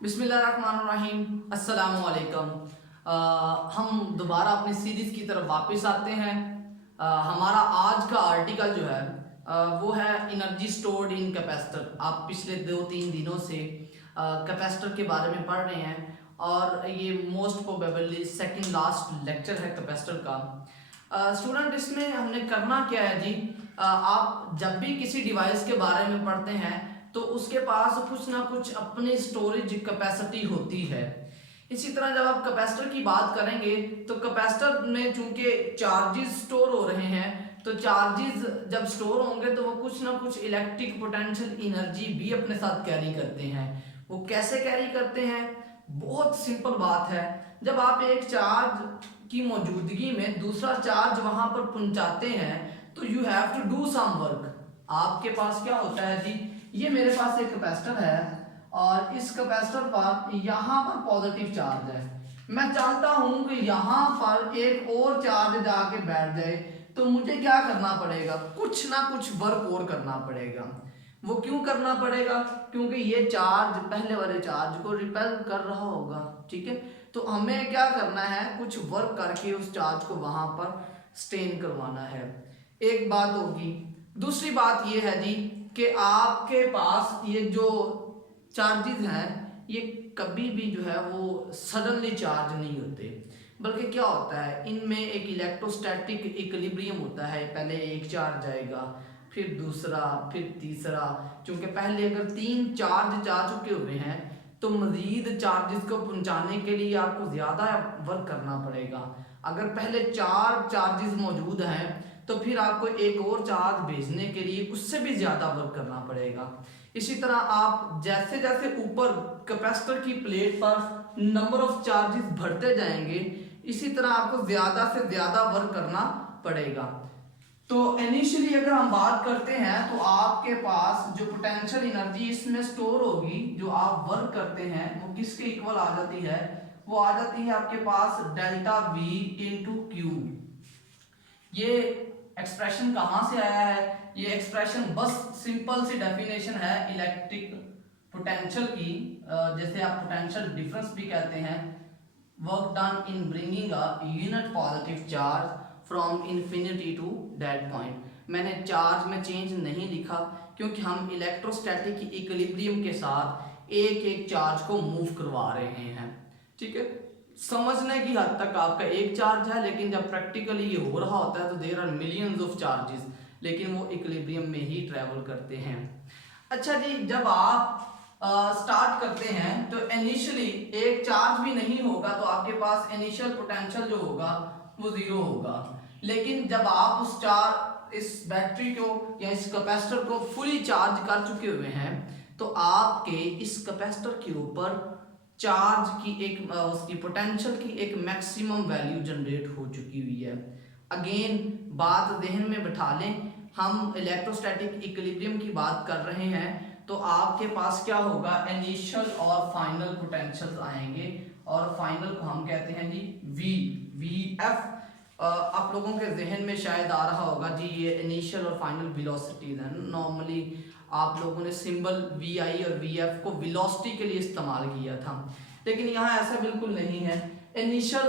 बिस्मिल्लाहिर्रहमानिर्रहीम अस्सलामु अलैकुम। हम दोबारा अपनी सीरीज़ की तरफ वापस आते हैं। हमारा आज का आर्टिकल जो है वो है एनर्जी स्टोर्ड इन कैपेसिटर। आप पिछले 2-3 दिनों से कैपेसिटर के बारे में पढ़ रहे हैं और ये most probably second last lecture है कैपेसिटर का। स्टूडेंट, इसमें हमने करना क्या है जी, आप जब भी किसी डिवाइस के बारे में पढ़ते हैं तो उसके पास कुछ ना कुछ अपनी स्टोरेज कैपेसिटी होती है। इसी तरह जब आप कैपेसिटर की बात करेंगे तो कैपेसिटर में चूंकि चार्जेस स्टोर हो रहे हैं, तो चार्जेस जब स्टोर होंगे तो वो कुछ ना कुछ इलेक्ट्रिक पोटेंशियल एनर्जी भी अपने साथ कैरी करते हैं। वो कैसे कैरी करते हैं? बहुत सिंपल बात है। जब आप एक चार्ज की मौजूदगी में दूसरा चार्ज वहां पर पहुंचाते हैं तो you have to do some work. आपके पास क्या होता है जी, ये मेरे पास एक कैपेसिटर है और इस कैपेसिटर पर यहाँ पर पॉजिटिव चार्ज है। मैं चाहता हूं कि यहाँ पर एक और चार्ज जाके बैठ जाए, तो मुझे क्या करना पड़ेगा? कुछ ना कुछ वर्क और करना पड़ेगा। वो क्यों करना पड़ेगा? क्योंकि ये चार्ज पहले वाले चार्ज को रिपेल कर रहा होगा। ठीक है, तो हमें क्या करना है? कुछ वर्क करके उस चार्ज को वहां पर स्टेन करवाना है। एक बात होगी। दूसरी बात ये है जी कि आपके पास ये जो चार्जेस हैं ये कभी भी जो है वो सडनली चार्ज नहीं होते, बल्कि क्या होता है, इनमें एक इलेक्ट्रोस्टैटिक इक्विलिब्रियम होता है। पहले एक चार्ज आएगा, फिर दूसरा, फिर तीसरा। क्योंकि पहले अगर 3 चार्ज जा चुके हुए हैं तो मजीद चार्जेस को पहुंचाने के लिए आपको ज़्यादा वर्क करना पड़ेगा। अगर पहले 4 चार्जेस मौजूद हैं तो फिर आपको एक और चार्ज भेजने के लिए उससे भी ज़्यादा वर्क करना पड़ेगा। इसी तरह आप जैसे जैसे ऊपर कैपेसिटर की प्लेट पर नंबर ऑफ चार्जेस बढ़ते जाएंगे, इसी तरह आपको ज़्यादा से ज़्यादा वर्क करना पड़ेगा। तो इनिशियली अगर हम बात करते हैं तो आपके पास जो पोटेंशियल एनर्जी इसमें स्टोर होगी, जो आप वर्क करते हैं, वो किसके इक्वल आ जाती है? वो आ जाती है आपके पास डेल्टा वी इंटू क्यू। ये एक्सप्रेशन कहाँ से आया है? ये एक्सप्रेशन बस सिंपल सी डेफिनेशन है इलेक्ट्रिक पोटेंशियल की। जैसे आप पोटेंशियल डिफरेंस भी कहते हैं। Work done in bringing a unit positive charge from infinity to that point. मैंने चार्ज में चेंज नहीं लिखा क्योंकि हम इलेक्ट्रोस्टैटिक इक्विलिब्रियम के साथ एक एक चार्ज को मूव करवा रहे हैं। ठीक है, समझने की हद तक आपका एक चार्ज है, लेकिन जब प्रैक्टिकली ये हो रहा होता है तो there are millions of charges, लेकिन वो इक्विलिब्रियम में ही ट्रेवल करते हैं। अच्छा जी, जब आप स्टार्ट करते हैं तो इनिशियली एक चार्ज भी नहीं होगा तो आपके पास इनिशियल पोटेंशियल जो होगा वो जीरो होगा। लेकिन जब आप इस बैटरी को या इस कैपेसिटर को फुली चार्ज कर चुके हुए हैं तो आपके इस कैपेसिटर के ऊपर चार्ज की एक उसकी पोटेंशियल की एक मैक्सिमम वैल्यू जनरेट हो चुकी हुई है। अगेन बात जहन में बिठा लें, हम इलेक्ट्रोस्टैटिक इक्विलिब्रियम की बात कर रहे हैं तो आपके पास क्या होगा? इनिशियल और फाइनल पोटेंशियल आएंगे और फाइनल को हम कहते हैं जी वी एफ। आप लोगों के जहन में शायद आ रहा होगा जी, ये इनिशियल और फाइनल वेलोसिटीज हैं। नॉर्मली आप लोगों ने सिंबल वी आई और वी एफ को वेलोसिटी के लिए इस्तेमाल किया था, लेकिन यहाँ ऐसा बिल्कुल नहीं है। इनिशियल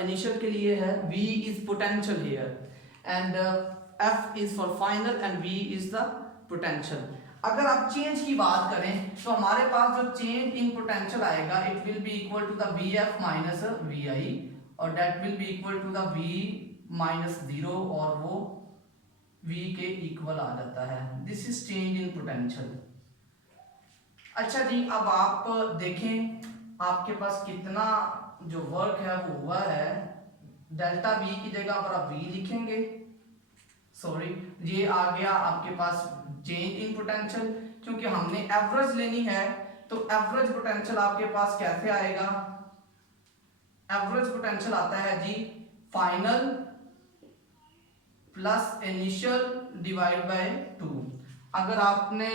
इनिशियल के लिए है, V is potential here and F is for final and V is the potential. अगर आप चेंज की बात करें तो हमारे पास जो चेंज इन पोटेंशियल आएगा, it will be equal to the V F minus V I, और that will be equal to the V minus zero, और वो v के इक्वल आ जाता है। This is change in potential. अच्छा जी, अब आप देखें आपके पास कितना जो वर्क है वो हुआ है। डेल्टा v की जगह पर आप v लिखेंगे, सॉरी ये आ गया आपके पास चेंज इन पोटेंशियल। क्योंकि हमने एवरेज लेनी है तो एवरेज पोटेंशियल आपके पास कैसे आएगा? एवरेज पोटेंशियल आता है जी final plus initial divide by 2। अगर आपने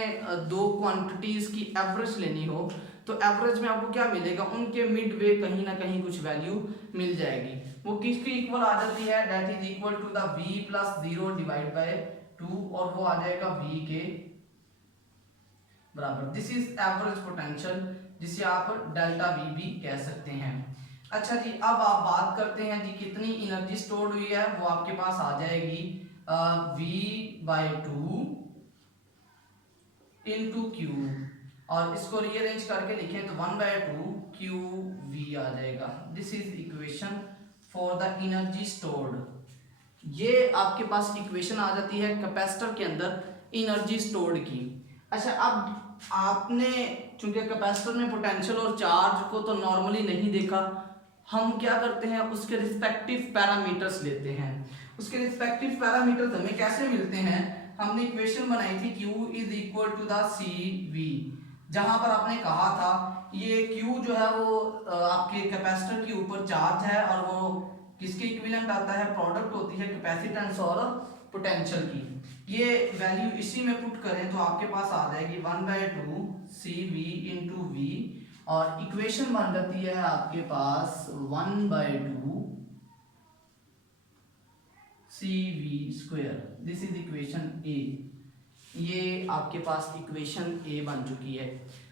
दो क्वांटिटीज की एवरेज लेनी हो तो एवरेज में आपको क्या मिलेगा? उनके मिड वे कहीं ना कहीं कुछ वैल्यू मिल जाएगी। वो किसकी इक्वल आ जाती है? That is equal to the v plus 0 divide by 2, और वो आ जाएगा v के बराबर। This is average potential. जिसे आप डेल्टा वी भी कह सकते हैं। अच्छा जी, अब आप बात करते हैं जी कितनी एनर्जी स्टोर्ड हुई है, वो आपके पास आ जाएगी V/2 इंटू क्यू, और इसको रीअरेंज करके लिखें तो 1/2 क्यू वी आ जाएगा। This is equation for the energy stored. ये आपके पास इक्वेशन आ जाती है कैपेसिटर के अंदर एनर्जी स्टोर्ड की। अच्छा, अब आपने चूंकि कैपेसिटर में पोटेंशियल और चार्ज को तो नॉर्मली नहीं देखा, हम क्या करते हैं उसके रिस्पेक्टिव पैरामीटर्स लेते हैं। उसके रिस्पेक्टिव पैरामीटर्स हमें कैसे मिलते हैं, हमने इक्वेशन बनाई थी Q is equal to the CV, जहां पर आपने कहा था ये Q जो है वो आपके कैपेसिटर के ऊपर चार्ज है और वो किसके इक्विवेलेंट आता है, प्रोडक्ट होती है कैपेसिटेंस और पोटेंशियल की। ये वैल्यू इसी में पुट करें तो आपके पास आ जाएगी 1/2 CV इंटू वी, और इक्वेशन बन जाती है आपके पास 1/2 CV²। दिस इज इक्वेशन ए। ये आपके पास इक्वेशन ए बन चुकी है।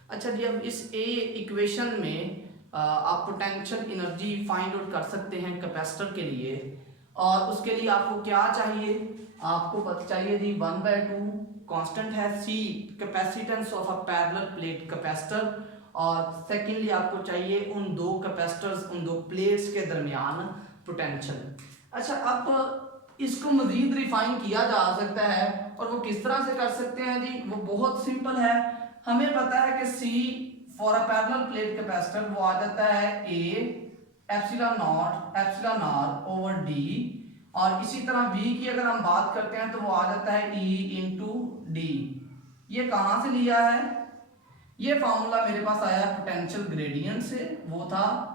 अच्छा जी, अब इस ए इक्वेशन में आप पोटेंशियल एनर्जी फाइंड आउट कर सकते हैं कैपेसिटर के लिए, और उसके लिए आपको क्या चाहिए, आपको पता चाहिए जी 1/2 कांस्टेंट है, C capacitance of a parallel plate capacitor, और सेकेंडली आपको चाहिए उन दो कैपेसिटर्स, उन दो प्लेट्स के दरमियान पोटेंशियल। अच्छा, अब इसको मजीद रिफाइन किया जा सकता है, और वो किस तरह से कर सकते हैं जी, वो बहुत सिंपल है। हमें पता है कि C for a parallel plate capacitor वो आ जाता है A epsilon naught epsilon R over D, और इसी तरह V की अगर हम बात करते हैं तो वो आ जाता है E इंटू D। ये कहाँ से लिया है, ये फॉर्मूला मेरे पास आया पोटेंशियल ग्रेडियंट से, वो था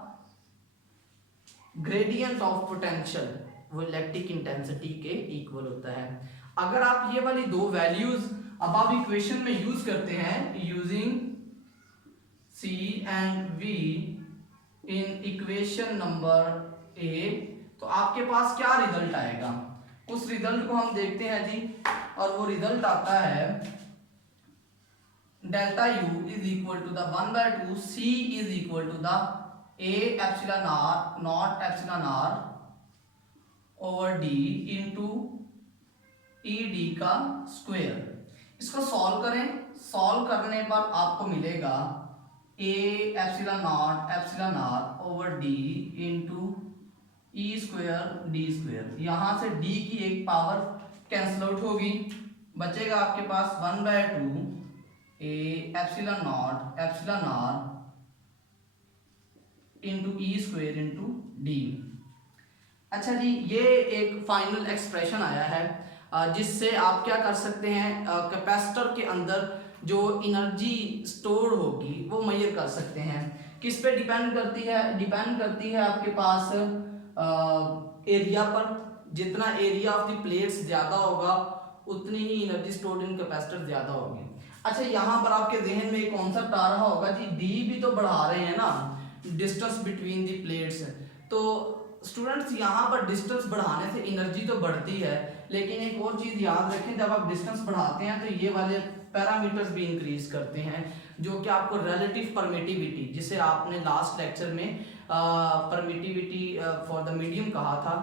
ग्रेडियंट ऑफ पोटेंशियल, वो इलेक्ट्रिक इंटेंसिटी के इक्वल होता है। अगर आप ये वाली दो वैल्यूज अब आप इक्वेशन में यूज करते हैं using C and V in equation number A, तो आपके पास क्या रिजल्ट आएगा, उस रिजल्ट को हम देखते हैं जी, और वो रिजल्ट आता है delta U is equal to the 1/2 C is equal to the A epsilon R naught epsilon R over D into ED का स्क्वायर। इसको सॉल्व करें, सॉल्व करने पर आपको मिलेगा A epsilon naught epsilon R over D into E² D²। यहाँ से D की एक पावर कैंसिल आउट होगी, बचेगा आपके पास 1/2 A epsilon naught epsilon R into E² into D। अच्छा जी, ये एक फाइनल एक्सप्रेशन आया है जिससे आप क्या कर सकते हैं, कैपेसिटर के अंदर जो एनर्जी स्टोर होगी वो मेजर कर सकते हैं। किस पे डिपेंड करती है, डिपेंड करती है आपके पास एरिया पर। जितना एरिया ऑफ द प्लेट्स ज़्यादा होगा उतनी ही एनर्जी स्टोर्ड इन कैपेसिटर ज़्यादा होगी। अच्छा, यहाँ पर आपके जहन में एक कॉन्सेप्ट आ रहा होगा जी, डी भी तो बढ़ा रहे हैं ना, डिस्टेंस बिटवीन द प्लेट्स। तो स्टूडेंट्स, यहाँ पर डिस्टेंस बढ़ाने से एनर्जी तो बढ़ती है, लेकिन एक और चीज़ याद रखें, जब आप डिस्टेंस बढ़ाते हैं तो ये वाले पैरामीटर्स भी इंक्रीज करते हैं, जो कि आपको रिलेटिव परमिटिविटी, जिसे आपने लास्ट लेक्चर में परमिटिविटी फॉर द मीडियम कहा था,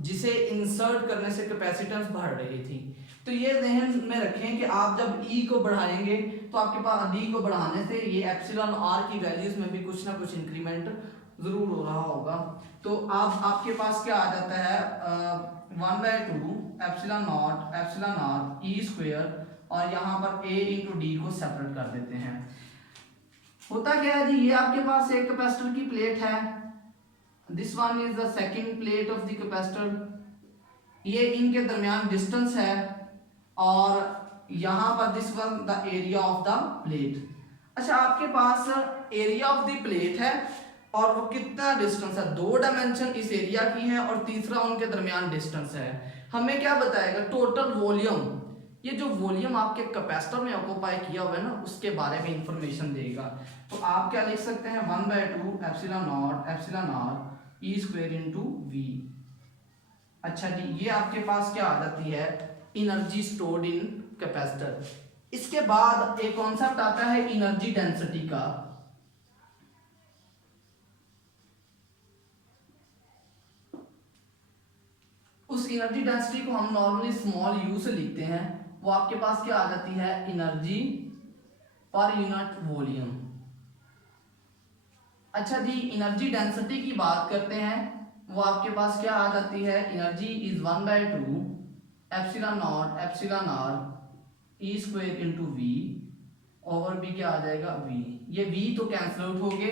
जिसे इंसर्ट करने से कैपेसिटेंस बढ़ रही थी। तो ये ध्यान में रखें कि आप जब E को बढ़ाएंगे तो आपके पास D को बढ़ाने से ये एप्सिलॉन R की वैल्यूज में भी कुछ ना कुछ इंक्रीमेंट जरूर हो रहा होगा। तो आपके पास क्या आ जाता है 1/2 epsilon naught epsilon R E², और यहाँ पर A इंटू D को सेपरेट कर देते हैं। होता क्या है जी, ये आपके पास एक कैपेसिटर की प्लेट है, this one is the second plate of the capacitor, ये इनके दरमियान डिस्टेंस है, और यहाँ पर this one the area of the plate. अच्छा, आपके पास एरिया ऑफ द प्लेट है और वो कितना डिस्टेंस है, 2 डायमेंशन इस एरिया की है और तीसरा उनके दरमियान डिस्टेंस है। हमें क्या बताएगा, टोटल वॉल्यूम, ये जो वॉल्यूम आपके कैपेसिटर में ऑक्यूपाई किया हुआ है ना, उसके बारे में इंफॉर्मेशन देगा। तो आप क्या लिख सकते हैं 1/2 epsilon naught epsilon R E² into V। अच्छा जी, ये आपके पास क्या आ जाती है, एनर्जी स्टोर्ड इन कैपेसिटर। इसके बाद एक कॉन्सेप्ट आता है एनर्जी डेंसिटी का। उस एनर्जी डेंसिटी को हम नॉर्मली स्मॉल यू से लिखते हैं, वो आपके पास क्या आ जाती है, एनर्जी पर यूनिट वॉल्यूम। अच्छा जी, एनर्जी डेंसिटी की बात करते हैं, वो आपके पास क्या आ जाती है, energy is 1/2 epsilon naught epsilon R E square into V over B क्या आ जाएगा, वी। ये वी तो कैंसिल आउट हो गए,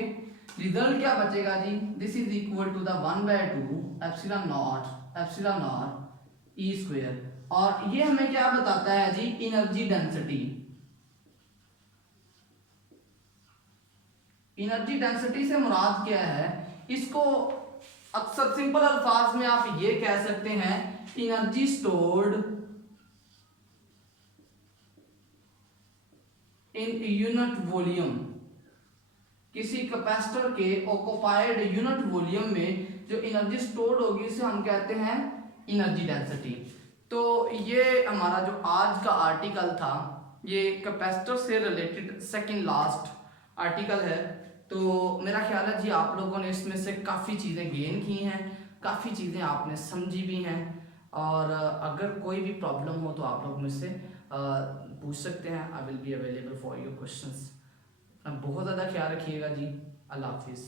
रिजल्ट क्या बचेगा जी, this is equal to the 1/2 epsilon naught epsilon R E square. और ये हमें क्या बताता है जी, एनर्जी डेंसिटी। एनर्जी डेंसिटी से मुराद क्या है, इसको अक्सर सिंपल अल्फाज में आप ये कह सकते हैं, energy stored in unit volume. किसी कैपेसिटर के ऑक्युपाइड यूनिट वॉल्यूम में जो एनर्जी स्टोर्ड होगी इसे हम कहते हैं एनर्जी डेंसिटी। तो ये हमारा जो आज का आर्टिकल था, ये कैपेसिटर से रिलेटेड सेकंड लास्ट आर्टिकल है। तो मेरा ख्याल है जी आप लोगों ने इसमें से काफ़ी चीज़ें गेन की हैं, काफ़ी चीज़ें आपने समझी भी हैं। और अगर कोई भी प्रॉब्लम हो तो आप लोग मुझसे पूछ सकते हैं। I will be available for your questions. बहुत ज़्यादा ख्याल रखिएगा जी। अल्लाह हाफिज़।